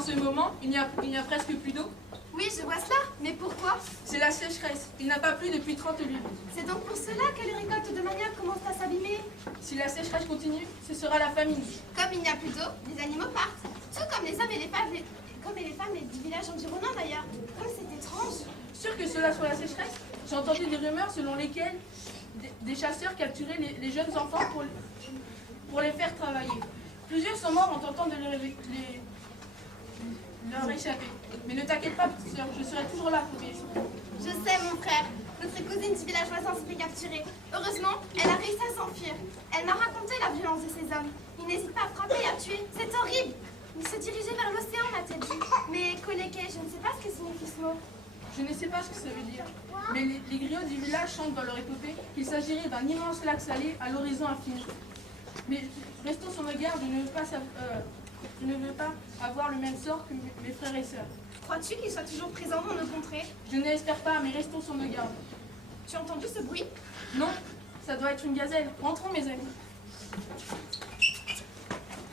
en ce moment, il n'y a presque plus d'eau. Oui, je vois cela, mais pourquoi? C'est la sécheresse. Il n'a pas plu depuis 38 jours. C'est donc pour cela que les récoltes de manioc commencent à s'abîmer. Si la sécheresse continue, ce sera la famine. Comme il n'y a plus d'eau, les animaux partent. Tout comme les hommes et les femmes, du village environnant d'ailleurs. Comme c'est étrange. Sûr que cela soit la sécheresse? J'ai entendu des rumeurs selon lesquelles des chasseurs capturaient les jeunes enfants pour les faire travailler. Plusieurs sont morts en tentant de leur échapper. Mais ne t'inquiète pas, sœur, je serai toujours là pour vivre. Je sais, mon frère. Notre cousine du village voisin s'est fait capturer. Heureusement, elle a réussi à s'enfuir. Elle m'a raconté la violence de ces hommes. Ils n'hésitent pas à frapper et à tuer. C'est horrible. Ils se dirigeaient vers l'océan, m'a-t-elle dit. Mais Koleke, je ne sais pas ce que signifie ce mot. Je ne sais pas ce que ça veut dire. Mais les griots du village chantent dans leur épopée qu'il s'agirait d'un immense lac salé à l'horizon infini. Mais restons sur nos gardes, je ne veux pas avoir le même sort que mes frères et sœurs. Crois-tu qu'ils soient toujours présents dans nos contrées? Je ne l'espère pas, mais restons sur nos gardes. Tu as entendu ce bruit? Non, ça doit être une gazelle. Rentrons, mes amis.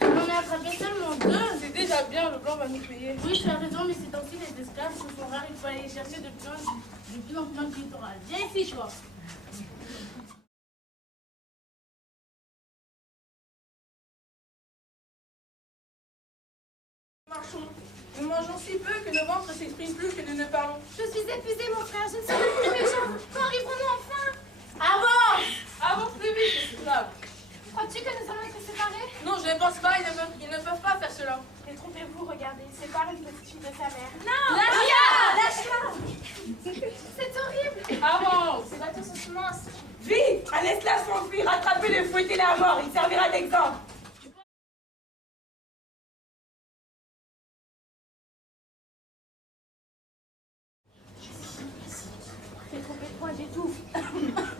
On a attrapé seulement 2. C'est déjà bien, le blanc va nous payer. Oui, tu as raison, mais c'est aussi les esclaves se font rares. Il faut aller les chercher de plus en plus en littoral. Viens ici, toi. Marchons. Nous mangeons si peu que nos ventres s'expriment plus que nous ne parlons. Je suis épuisée, mon frère. Je ne sais plus mes jambes. Quand arriverons-nous enfin? Avance! Avance plus vite, esclaves. Crois-tu que nous allons être séparés? Non, je ne pense pas, ils ne peuvent pas faire cela. Détrompez-vous, regardez. C'est par une petite fille de sa mère. Non! Lâche-la! C'est horrible! Avance! Ces bateaux sont immenses. Vite! Un esclave s'enfuit, rattrapez-le, fouettez-le à mort, il servira d'exemple. Détrompez-toi, j'étouffe.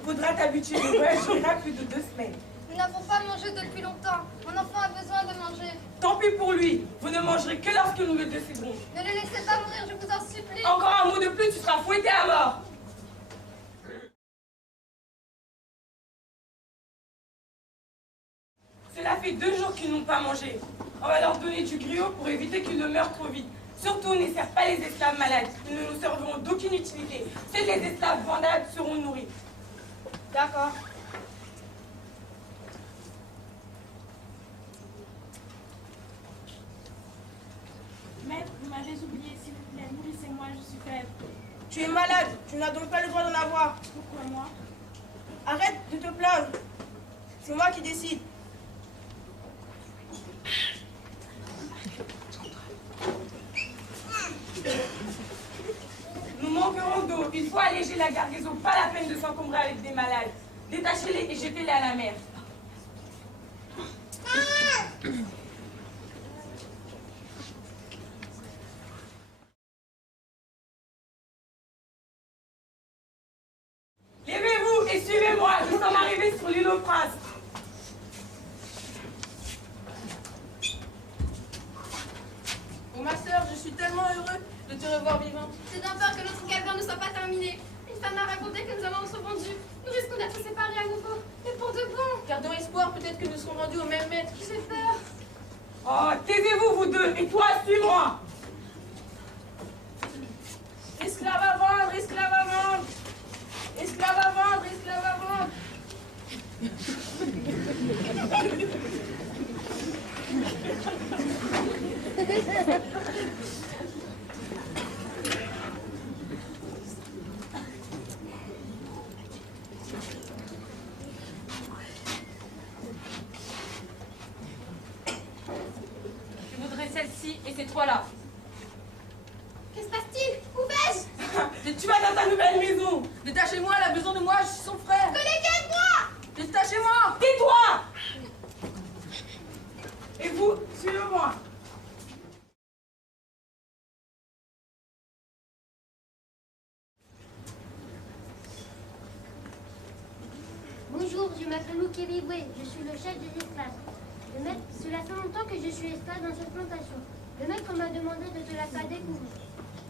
Faudra t'habituer, le voyage durera plus de 2 semaines. Nous n'avons pas mangé depuis longtemps. Mon enfant a besoin de manger. Tant pis pour lui, vous ne mangerez que lorsque nous le déciderons. Ne le laissez pas mourir, je vous en supplie. Encore un mot de plus, tu seras fouetté à mort. Cela fait 2 jours qu'ils n'ont pas mangé. On va leur donner du griot pour éviter qu'ils ne meurent trop vite. Surtout, ne sert pas les esclaves malades. Ils ne nous serviront d'aucune utilité. Seuls les esclaves vendables seront nourris. D'accord. Maître, vous m'avez oublié, s'il vous plaît. Nourrissez-moi, je suis faible. Tu es malade, tu n'as donc pas le droit d'en avoir. Pourquoi moi? Arrête de te plaindre. C'est moi qui décide. Nous manquerons d'eau. Il faut alléger la gargaison. Pas la peine de s'encombrer avec des malades. Détachez-les et jetez-les à la mer. Levez-vous et suivez-moi. Nous sommes arrivés sur l'île aux princes. Oh ma sœur, je suis tellement heureux de te revoir vivante. J'ai bien peur que notre calvaire ne soit pas terminé. Une femme m'a raconté que nous allons être vendus. Nous risquons d'être séparés à nouveau. Mais pour de bon. Gardons espoir, peut-être que nous serons rendus au même maître. J'ai peur. Oh, taisez-vous, vous deux. Et toi, suis-moi. Esclave à vendre, esclave à vendre. Esclave à vendre, esclave à vendre. Je voudrais celle-ci et ces trois-là. Que se passe-t-il? Où vais-je? Tu vas dans ta nouvelle maison. Détachez-moi, elle a besoin de moi, je suis son frère. Collègue, moi! Détachez-moi. Tais-toi. Et vous, suivez-moi. Bonjour, je m'appelle Mukebibwe, je suis le chef des esclaves. Le maître, cela fait longtemps que je suis esclave dans cette plantation. Le maître m'a demandé de te la faire découvrir.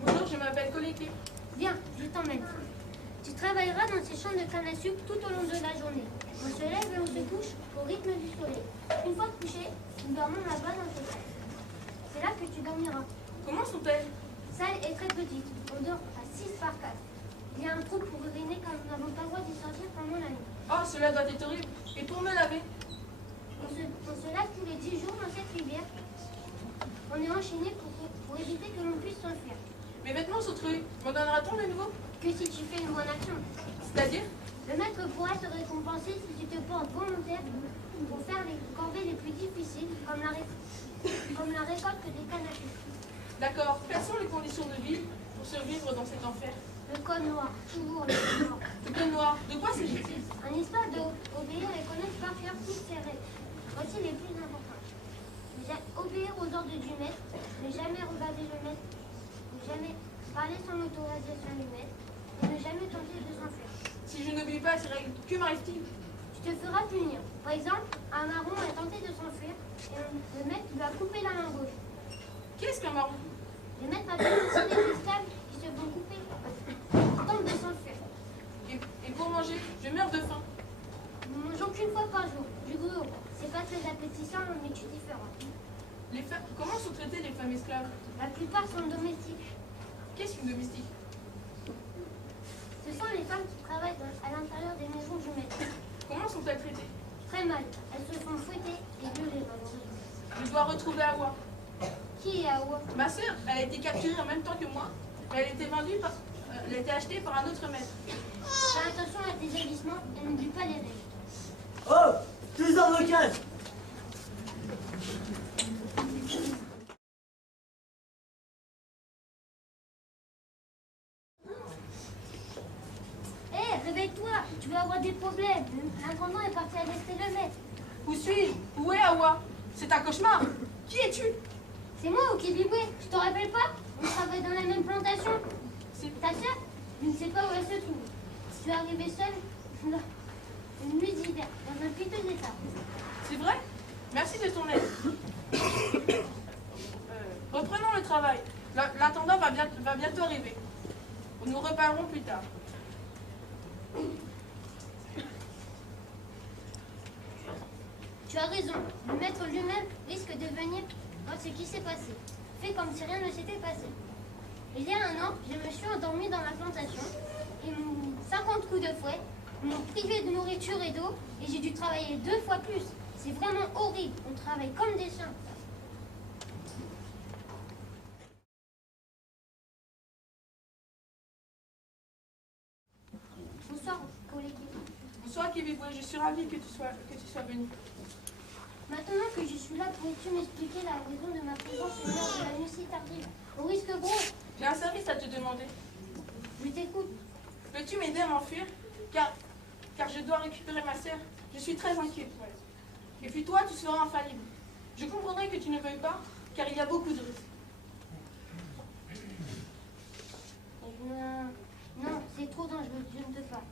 Bonjour, je m'appelle Koleke. Viens, je t'emmène. Tu travailleras dans ces champs de canne à sucre tout au long de la journée. On se lève et on se couche au rythme du soleil. Une fois couché, nous dormons là-bas dans ce champ. C'est là que tu dormiras. Comment sont-elles? Salle est très petite. On dort à 6 par 4. Il y a un trou pour uriner car nous n'avons pas le droit d'y sortir pendant la nuit. Oh, cela doit être horrible. Et pour me laver? On se lave tous les 10 jours dans cette rivière. On est enchaîné pour éviter que l'on puisse s'enfuir. Mes vêtements sont troués. M'en donnera-t-on de nouveau? Que si tu fais une bonne action. C'est-à-dire? Le maître pourra te récompenser si tu te portes volontaire pour faire les corvées les plus difficiles, comme la récolte des cannes à sucre. D'accord. Quelles sont les conditions de vie pour survivre dans cet enfer? Le code noir, toujours le code noir. Le code noir. De quoi s'agit-il? Un histoire d'obéir et connaître par cœur toutes ses règles. Voici les plus importantes. Obéir aux ordres du maître, ne jamais regarder le maître, ne jamais parler sans l'autorisation du maître, et ne jamais tenter de s'enfuir. Si je n'obéis pas à ces règles, que m'arrive-t-il? Tu te feras punir. Par exemple, un marron a tenté de s'enfuir et le maître lui a coupé la main gauche. Qu'est-ce qu'un marron? Le maître appelle aussi les esclaves qui se font couper tentent de s'enfuir. Et pour manger, je meurs de faim. Nous mangeons qu'une fois par jour, du gruau. C'est pas très appétissant, mais tu t'y feras. Comment sont traitées les femmes esclaves? La plupart sont domestiques. Qu'est-ce qu'une domestique? Ce sont les femmes qui travaillent à l'intérieur des maisons du maître. Comment sont-elles traitées? Très mal. Elles se font fouetter et violer, malheureusement. Je dois retrouver Hawa. Qui est Hawa? Ma sœur, elle a été capturée en même temps que moi. Elle a été achetée par un autre maître. Fais attention à tes agissements et n'oublie pas les règles. Oh, tes avocats! Hé, réveille-toi, tu vas avoir des problèmes. L'intendant est parti arrêter le maître. Où suis-je? Où est Hawa? C'est un cauchemar. Qui es-tu? C'est moi, Okibibwe, tu t'en rappelles pas? On travaille dans la même plantation. C'est Ta sœur, je ne sais pas où elle se trouve. Je suis arrivée seule, là, une nuit d'hiver, dans un piteux état. C'est vrai? Merci de ton aide. Reprenons le travail. L'intendant va bientôt arriver. Nous reparlerons plus tard. Tu as raison, le maître lui-même risque de venir voir ce qui s'est passé. Fais comme si rien ne s'était passé. Il y a un an, je me suis endormie dans la plantation et 50 coups de fouet m'ont privé de nourriture et d'eau et j'ai dû travailler 2 fois plus. C'est vraiment horrible, on travaille comme des chiens. Bonsoir, collègue. Bonsoir Kibibwe, je suis ravie que tu sois venu. Maintenant que je suis là, pourrais-tu m'expliquer la raison de ma présence une heure de la nuit si tardive? Au risque gros. J'ai un service à te demander. Je t'écoute. Peux-tu m'aider à m'enfuir? Car je dois récupérer ma sœur. Je suis très inquiète. Et puis toi, tu seras infaillible. Je comprendrai que tu ne veuilles pas, car il y a beaucoup de risques. Non, c'est trop dangereux, je ne peux pas.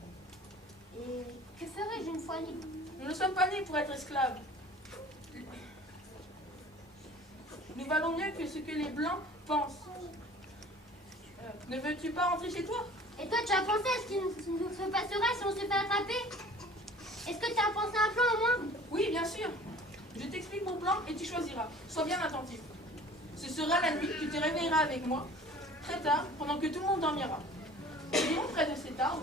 Et que ferais-je une fois libre? Nous ne sommes pas nés pour être esclaves. Nous valons mieux que ce que les Blancs pensent. Ne veux-tu pas rentrer chez toi? Et toi, tu as pensé à ce qui nous se passera si on se fait attraper? Est-ce que tu as pensé à un plan au moins? Oui, bien sûr. Je t'explique mon plan et tu choisiras. Sois bien attentif. Ce sera la nuit, tu te réveilleras avec moi, très tard, pendant que tout le monde dormira. Nous irons près de cet arbre.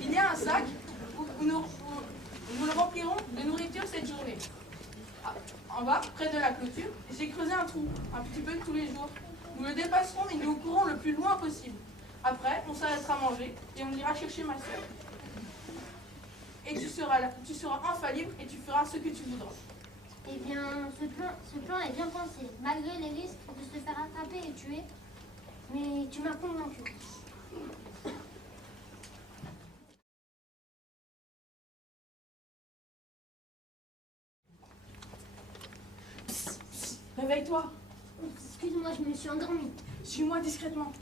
Il y a un sac où nous le remplirons de nourriture cette journée. En bas, près de la clôture, j'ai creusé un trou, un petit peu tous les jours. Nous le dépasserons et nous courons le plus loin possible. Après, on s'arrêtera manger et on ira chercher ma soeur. Et tu seras infaillible et tu feras ce que tu voudras. Eh bien, ce plan est bien pensé, malgré les risques de se faire attraper et tuer. Mais tu m'as convaincu. Réveille-toi. Excuse-moi, je me suis endormie. Suis-moi discrètement.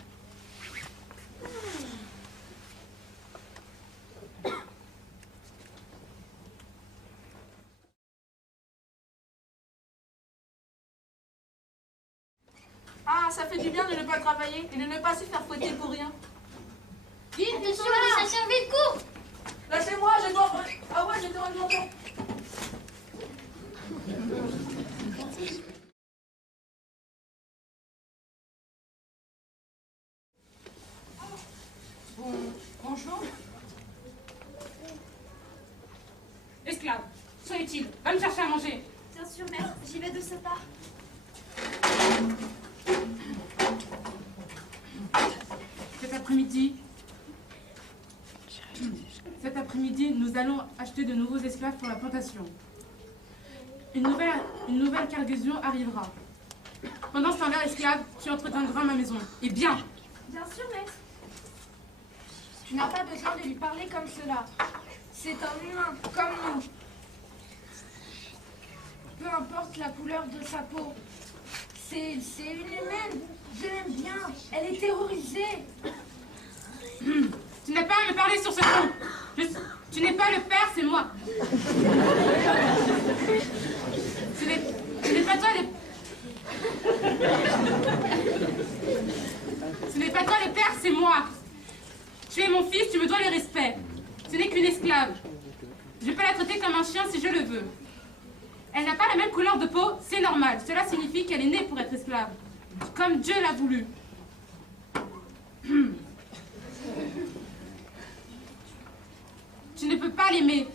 Ah, ça fait du bien de ne pas travailler et de ne pas se faire fouetter pour rien. Vite, Attention, ça sert vite, cours! lâchez-moi, je dois... Ah ouais, je dois remonter. Bonjour. Esclave, sois utile. Va me chercher à manger. Bien sûr, maître, j'y vais de ce pas. Cet après-midi, nous allons acheter de nouveaux esclaves pour la plantation. Une nouvelle cargaison arrivera. Pendant ce temps-là, esclave, tu entretiendras ma maison. Et bien. Bien sûr, maître. Tu n'as pas besoin de lui parler comme cela. C'est un humain, comme nous. Peu importe la couleur de sa peau. C'est une humaine. Je l'aime bien. Elle est terrorisée. Tu n'as pas à me parler sur ce ton. Tu n'es pas le père, c'est moi. Ce n'est pas toi Ce n'est pas toi le père, c'est moi. Tu es mon fils, tu me dois le respect. Ce n'est qu'une esclave. Je peux la traiter comme un chien si je le veux. Elle n'a pas la même couleur de peau, c'est normal. Cela signifie qu'elle est née pour être esclave. Comme Dieu l'a voulu. Tu ne peux pas l'aimer.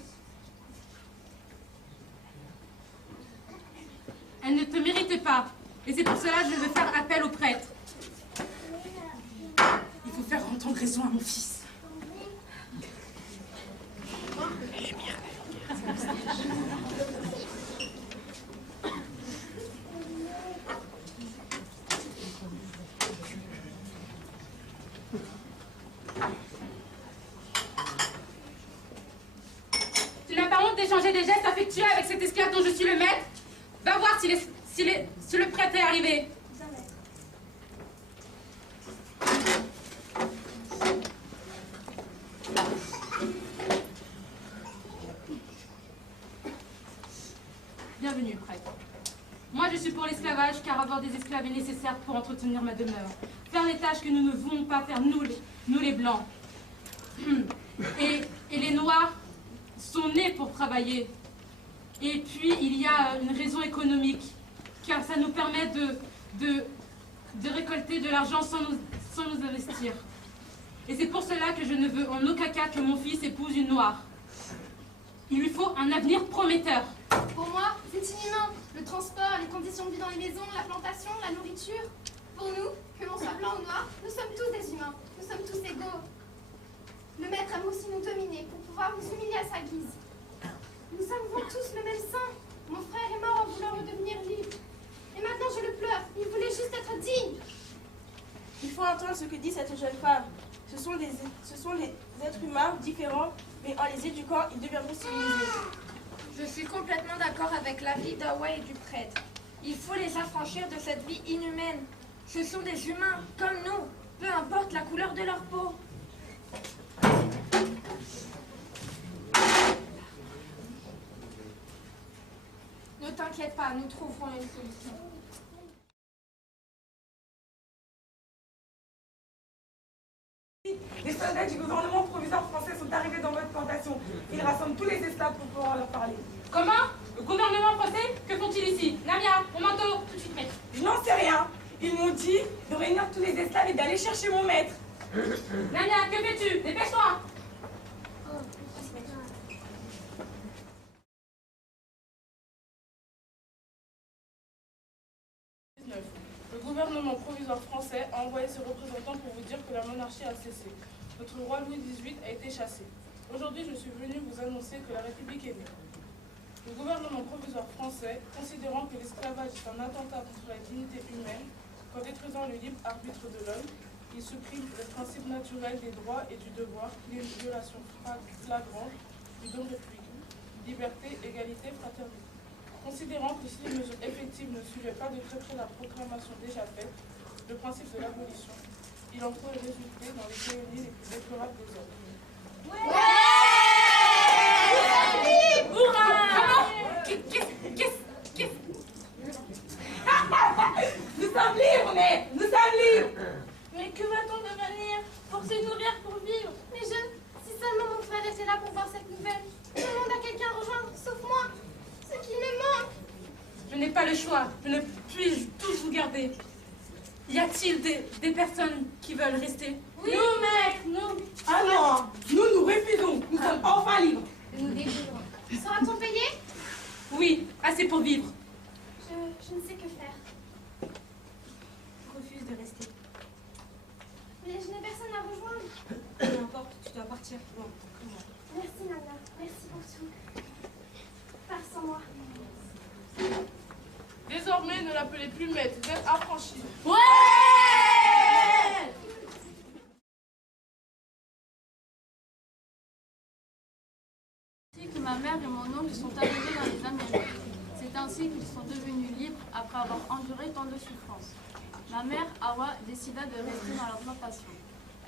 Elle ne te mérite pas. Et c'est pour cela que je veux faire appel au prêtre. Il faut faire entendre raison à mon fils. Tu n'as pas honte d'échanger des gestes affectueux avec cet esclave dont je suis le maître? Va voir si le prêtre est arrivé. Bienvenue, prêtre. Moi, je suis pour l'esclavage, car avoir des esclaves est nécessaire pour entretenir ma demeure. Faire les tâches que nous ne voulons pas faire, nous les Blancs. Et les Noirs sont nés pour travailler. Et puis, il y a une raison économique, car ça nous permet de récolter de l'argent sans nous investir. Et c'est pour cela que je ne veux en aucun cas que mon fils épouse une Noire. Il lui faut un avenir prometteur. Pour moi, c'est inhumain. Le transport, les conditions de vie dans les maisons, la plantation, la nourriture. Pour nous, que l'on soit blanc ou noir, nous sommes tous des humains. Nous sommes tous égaux. Le maître aime aussi nous dominer pour pouvoir nous humilier à sa guise. Nous avons tous le même sang. Mon frère est mort en voulant redevenir libre. Et maintenant je le pleure. Il voulait juste être digne. Il faut entendre ce que dit cette jeune femme. Ce sont les êtres humains différents, mais en les éduquant, ils deviendront civilisés. Je suis complètement d'accord avec l'avis d'Awa et du prêtre. Il faut les affranchir de cette vie inhumaine. Ce sont des humains, comme nous, peu importe la couleur de leur peau. Ne t'inquiète pas, nous trouverons une solution. Les soldats du gouvernement provisoire français sont arrivés dans votre plantation. Ils rassemblent tous les esclaves pour pouvoir leur parler. Comment? Le gouvernement français? Que font-ils ici? Namia, mon manteau, tout de suite, maître. Je n'en sais rien. Ils m'ont dit de réunir tous les esclaves et d'aller chercher mon maître. Namia, que fais-tu? Dépêche-toi! Le gouvernement provisoire français a envoyé ses représentants pour vous dire que la monarchie a cessé. Notre roi Louis XVIII a été chassé. Aujourd'hui, je suis venu vous annoncer que la République est née. Le gouvernement provisoire français, considérant que l'esclavage est un attentat contre la dignité humaine, qu'en détruisant le libre arbitre de l'homme, il supprime le principe naturel des droits et du devoir, qui est une violation flagrante du don républicain, liberté, égalité, fraternité. Considérant que si les mesures effectives ne suivaient pas de très près la proclamation déjà faite, le principe de l'abolition, il en pourrait résulter dans les colonies les plus déplorables des hommes. Nous sommes libres, mais nous sommes libres. Mais que va-t-on devenir? Pour se nourrir, pour vivre? Mais si seulement mon frère était là pour voir cette nouvelle. Tout le monde a quelqu'un à rejoindre, sauf moi. Ce qui me manque. Je n'ai pas le choix. Je ne puis tous vous garder. Y a-t-il des personnes qui veulent rester? Oui. Nous, maître, nous. Ah non, nous refusons. Nous sommes enfin libres. Nous déjouerons. Sera-t-on payé? Oui, assez pour vivre. Je ne sais que faire. Je refuse de rester. Mais je n'ai personne à rejoindre. Peu importe, tu dois partir. Bon, comment? Merci, Nana. Merci pour tout. Pars sans moi. Désormais, ne l'appelez plus maître, vous êtes affranchi. Ouais! Ainsi que ma mère et mon oncle sont arrivés dans les Amériques. C'est ainsi qu'ils sont devenus libres après avoir enduré tant de souffrances. Ma mère, Awa, décida de rester dans leur plantation.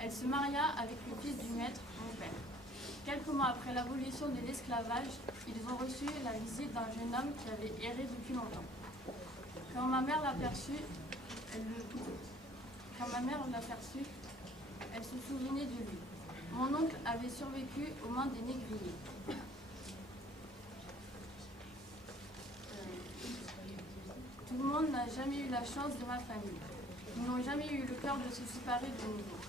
Elle se maria avec le fils du maître, mon père. Quelques mois après l'abolition de l'esclavage, ils ont reçu la visite d'un jeune homme qui avait erré depuis longtemps. Quand ma mère l'aperçut, elle se souvenait de lui. Mon oncle avait survécu aux mains des négriers. Tout le monde n'a jamais eu la chance de ma famille. Ils n'ont jamais eu le cœur de se séparer de nouveau.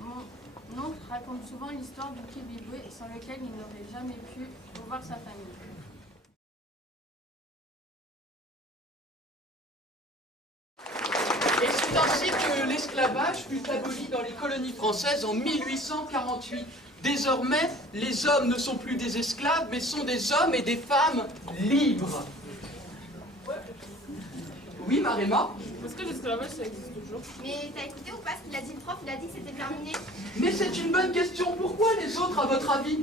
Mon oncle raconte souvent l'histoire du Kibiboué sans lequel il n'aurait jamais pu revoir sa famille. Et c'est ainsi que l'esclavage fut aboli dans les colonies françaises en 1848. Désormais, les hommes ne sont plus des esclaves, mais sont des hommes et des femmes libres. Oui, Marema? Est-ce que l'esclavage, ça existe toujours? Mais t'as écouté ou pas ce qu'il a dit le prof? Il a dit que c'était terminé. Mais c'est une bonne question. Pourquoi les autres, à votre avis?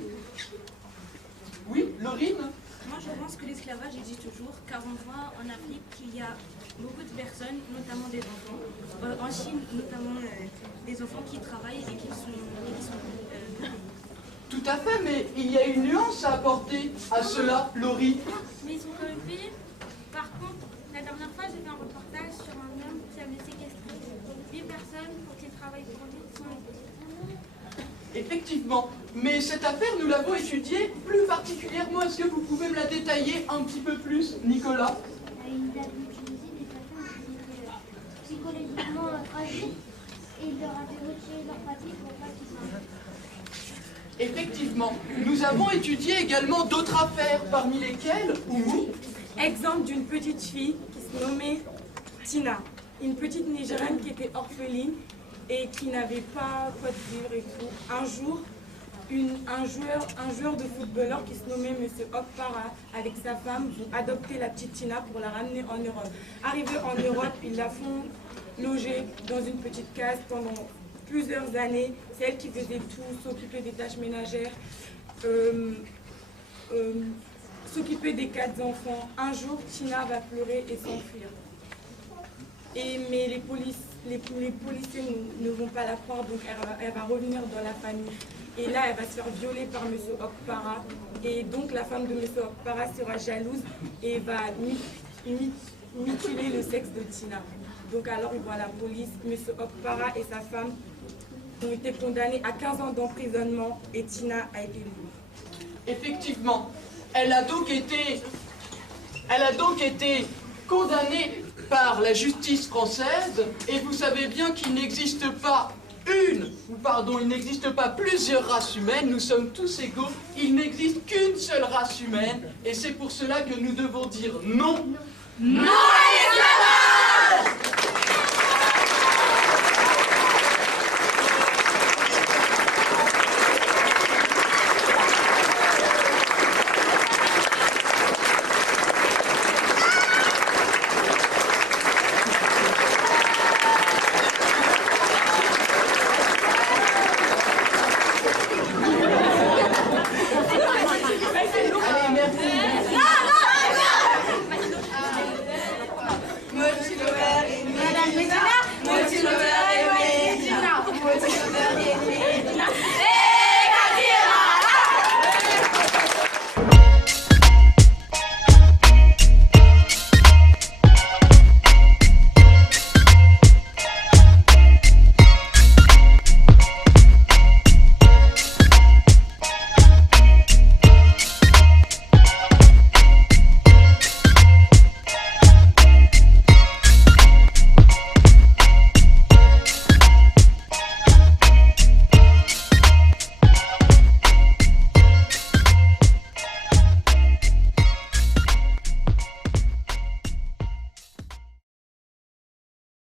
Oui, Laurine? Moi, je pense que l'esclavage existe toujours, car on voit en Afrique qu'il y a beaucoup de personnes, notamment des enfants, en Chine, notamment des enfants qui travaillent et qui sont Tout à fait, mais il y a une nuance à apporter à cela, Laurie. Mais ils sont quand même payés. Par contre, la dernière fois, j'ai fait un reportage sur un homme qui avait séquestré 8 personnes pour qu'ils travaillent pour lui sans les payer. Effectivement, mais cette affaire, nous l'avons étudiée plus particulièrement. Est-ce que vous pouvez me la détailler un petit peu plus, Nicolas? Il avait utilisé des personnes qui étaient psychologiquement fragiles et il leur avait retiré leur papier pour pas qu'ils s'en. Effectivement, nous avons étudié également d'autres affaires, parmi lesquelles, Oumou. Exemple d'une petite fille qui se nommait Tina. Une petite Nigérienne qui était orpheline et qui n'avait pas quoi de vivre et tout. Un jour, un joueur de footballeur qui se nommait M. Okpara avec sa femme vont adopter la petite Tina pour la ramener en Europe. Arrivée en Europe, ils la font loger dans une petite case pendant plusieurs années. C'est elle qui faisait tout, s'occuper des tâches ménagères, s'occuper des 4 enfants. Un jour, Tina va pleurer et s'enfuir. Mais les policiers ne vont pas la croire, donc elle va revenir dans la famille. Et là, elle va se faire violer par M. Okpara. Et donc, la femme de M. Okpara sera jalouse et va mutiler le sexe de Tina. Donc, alors, ils voient la police. M. Okpara et sa femme ont été condamnés à 15 ans d'emprisonnement et Tina a été libre. Effectivement, elle a donc été condamnée par la justice française, et vous savez bien qu'il n'existe pas il n'existe pas plusieurs races humaines, nous sommes tous égaux, il n'existe qu'une seule race humaine, et c'est pour cela que nous devons dire non. Non!